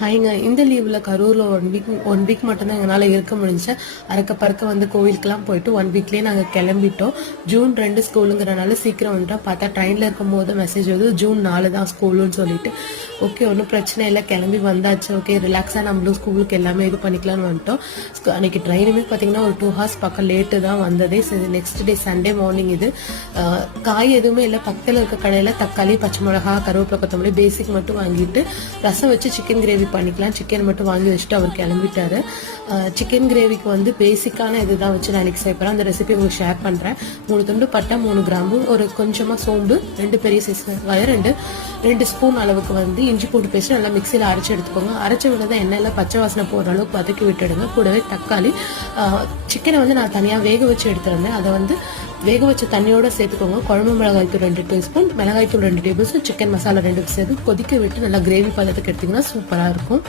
ஹாய்ங்க. இந்த லீவில் கரூரில் ஒன் வீக் மட்டும்தான் எங்களால் இருக்க முடிஞ்சிச்சு. அறக்க பறக்க வந்து கோவிலுக்கெல்லாம் போயிட்டு 1 வீக்லேயே நாங்கள் கிளம்பிட்டோம். ஜூன் 2 ஸ்கூலுங்கிறனால சீக்கிரம் வந்துட்டோம். பார்த்தா ட்ரெயினில் இருக்கும் போது மெசேஜ் வருது ஜூன் 4 தான் ஸ்கூலுன்னு சொல்லிட்டு. ஓகே, ஒன்றும் பிரச்சனை இல்லை, கிளம்பி வந்தாச்சு. ஓகே, ரிலாக்ஸாக நம்மளும் ஸ்கூலுக்கு எல்லாமே இது பண்ணிக்கலாம்னு வந்துட்டோம். அன்றைக்கி ட்ரெயினுமே பார்த்தீங்கன்னா ஒரு 2 ஹவர்ஸ் பக்கம் லேட்டு தான் வந்ததே. சரி, நெக்ஸ்ட் டே சண்டே மார்னிங் இது. காய் எதுவுமே இல்லை, பக்கத்தில் இருக்க கடையில் தக்காளி, பச்சை மிளகா, கருவேப்பிலை, கொத்தமல்லி பேசிக் மட்டும் வாங்கிட்டு ரசம் வச்சு சிக்கன் கிரேவி பண்ணிக்கலாம். சிக்கன் மட்டும் வாங்கி வச்சுட்டு அவர் கிளம்பிட்டாரு. சிக்கன் கிரேவிக்கு வந்து பேசிக்கான இதுதான் வச்சு நான் இன்னைக்கு சேர்ப்பேன். அந்த ரெசிபி உங்களுக்கு ஷேர் பண்ணுறேன். 3 துண்டு பட்டை, 3 கிராம்பு, ஒரு கொஞ்சமாக சோம்பு, 2 பெரிய சைஸ் வெங்காயம், 2 ஸ்பூன் அளவுக்கு வந்து இஞ்சி பூண்டு பேஸ்ட் நல்லா மிக்சியில் அரைச்சி எடுத்துக்கோங்க. அரைச்ச விட எண்ணெயில் பச்சை வாசனை போடுற அளவுக்கு வதக்கி விட்டுடுங்க. கூடவே தக்காளி, சிக்கனை வந்து நான் தனியாக வேக வச்சு எடுத்துருந்தேன். அதை வந்து வேக வச்ச தண்ணியோட சேர்த்துக்கோங்க. குழம்பு மிளகாய்த்தூள் 2 டீஸ்பூன், மிளகாய்த்தூள் 2 டேபிள் ஸ்பூன், சிக்கன் மசாலா 2 சேர்த்து கொதிக்க விட்டு நல்லா கிரேவி பதத்துக்கு எடுத்திங்கன்னா சூப்பராக இருக்கும்.